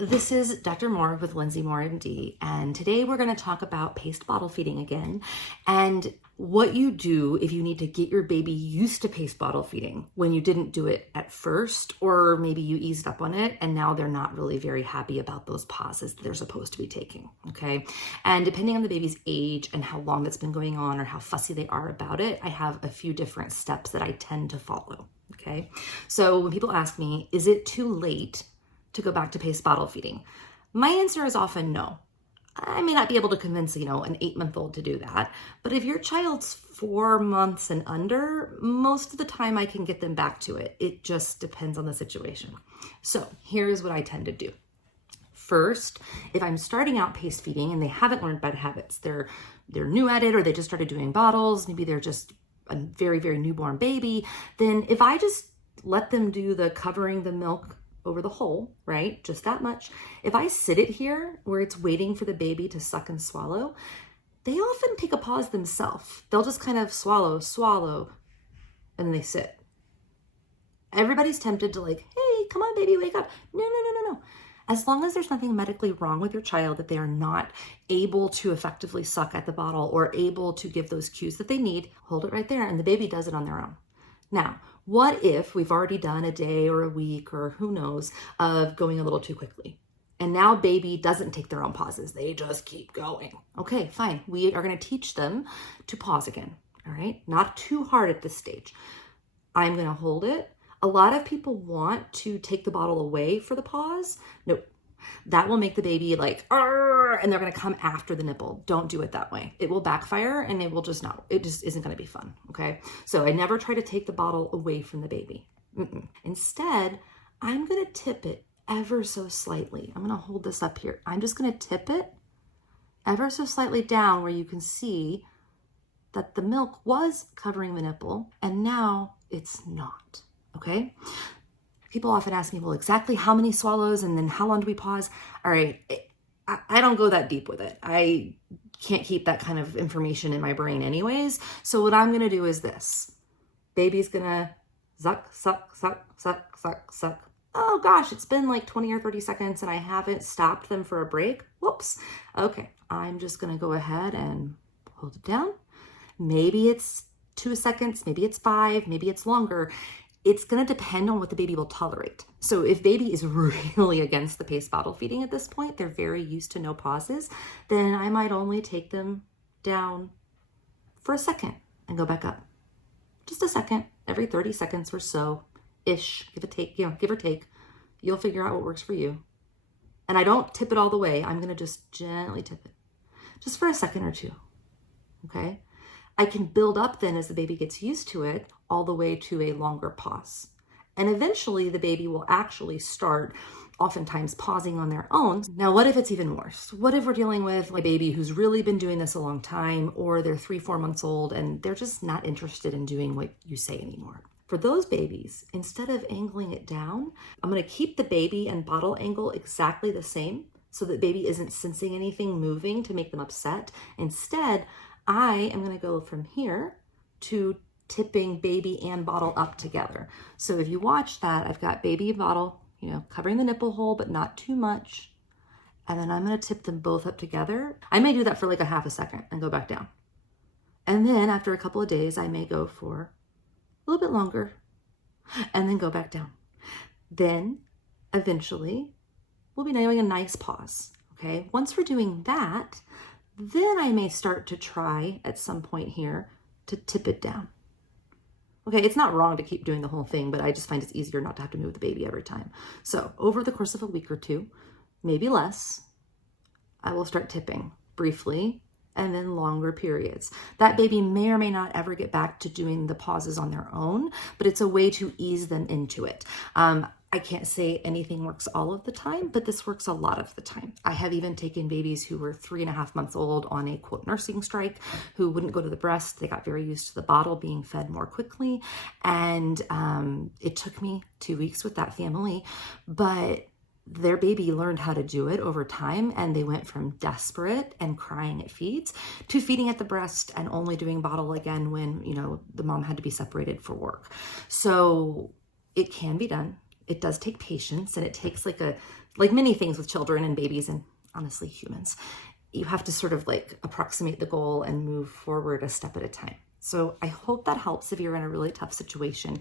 This is Dr. Moore with Lindsay Moore MD, and today we're going to talk about paced bottle feeding again and what you do if you need to get your baby used to paced bottle feeding when you didn't do it at first, or maybe you eased up on it and now they're not really very happy about those pauses that they're supposed to be taking, okay? And depending on the baby's age and how long that's been going on or how fussy they are about it, I have a few different steps that I tend to follow, okay? So when people ask me, is it too late to go back to paced bottle feeding? My answer is often no. I may not be able to convince, an 8-month-old to do that, but if your child's 4 months and under, most of the time I can get them back to it. It just depends on the situation. So here's what I tend to do. First, if I'm starting out paced feeding and they haven't learned bad habits, they're new at it, or they just started doing bottles, maybe they're just a very, very newborn baby, then if I just let them do the covering the milk over the hole, right? Just that much. If I sit it here where it's waiting for the baby to suck and swallow, they often take a pause themselves. They'll just kind of swallow, and then they sit. Everybody's tempted to hey, come on, baby, wake up. No. As long as there's nothing medically wrong with your child, that they are not able to effectively suck at the bottle or able to give those cues that they need, hold it right there, and the baby does it on their own. Now, what if we've already done a day or a week or who knows of going a little too quickly? And now baby doesn't take their own pauses. They just keep going. Okay, fine. We are going to teach them to pause again. All right. Not too hard at this stage. I'm going to hold it. A lot of people want to take the bottle away for the pause. Nope. That will make the baby "Arr!" and they're going to come after the nipple. Don't do it that way. It will backfire and it just isn't going to be fun. Okay. So I never try to take the bottle away from the baby. Instead, I'm going to tip it ever so slightly. I'm going to hold this up here. I'm just going to tip it ever so slightly down where you can see that the milk was covering the nipple and now it's not. Okay. People often ask me, well, exactly how many swallows and then how long do we pause? All right, I don't go that deep with it. I can't keep that kind of information in my brain anyways. So what I'm going to do is this. Baby's going to suck. Oh gosh, it's been 20 or 30 seconds and I haven't stopped them for a break. Whoops. Okay, I'm just going to go ahead and hold it down. Maybe it's 2 seconds, maybe it's 5, maybe it's longer. It's going to depend on what the baby will tolerate. So if baby is really against the paced bottle feeding at this point, they're very used to no pauses, then I might only take them down for a second and go back up. Just a second, every 30 seconds or so ish, give or take. You'll figure out what works for you. And I don't tip it all the way. I'm going to just gently tip it just for a second or two. Okay. I can build up then as the baby gets used to it all the way to a longer pause. And eventually the baby will actually start oftentimes pausing on their own. Now, what if it's even worse? What if we're dealing with a baby who's really been doing this a long time, or they're 3-4 months old and they're just not interested in doing what you say anymore? For those babies, instead of angling it down, I'm going to keep the baby and bottle angle exactly the same so that baby isn't sensing anything moving to make them upset. Instead, I am going to go from here to tipping baby and bottle up together. So if you watch that, I've got baby and bottle, covering the nipple hole, but not too much. And then I'm going to tip them both up together. I may do that for a half a second and go back down. And then after a couple of days, I may go for a little bit longer and then go back down. Then eventually we'll be doing a nice pause. Okay. Once we're doing that, then I may start to try at some point here to tip it down. Okay, it's not wrong to keep doing the whole thing, but I just find it's easier not to have to move the baby every time. So over the course of a week or two, maybe less, I will start tipping briefly and then longer periods. That baby may or may not ever get back to doing the pauses on their own, but it's a way to ease them into it. I can't say anything works all of the time, but this works a lot of the time. I have even taken babies who were 3.5 months old on a quote nursing strike who wouldn't go to the breast. They got very used to the bottle being fed more quickly. And it took me 2 weeks with that family, but their baby learned how to do it over time, and they went from desperate and crying at feeds to feeding at the breast and only doing bottle again when, the mom had to be separated for work. So it can be done. It does take patience, and it takes a like many things with children and babies and honestly humans, you have to sort of like approximate the goal and move forward a step at a time. So I hope that helps if you're in a really tough situation.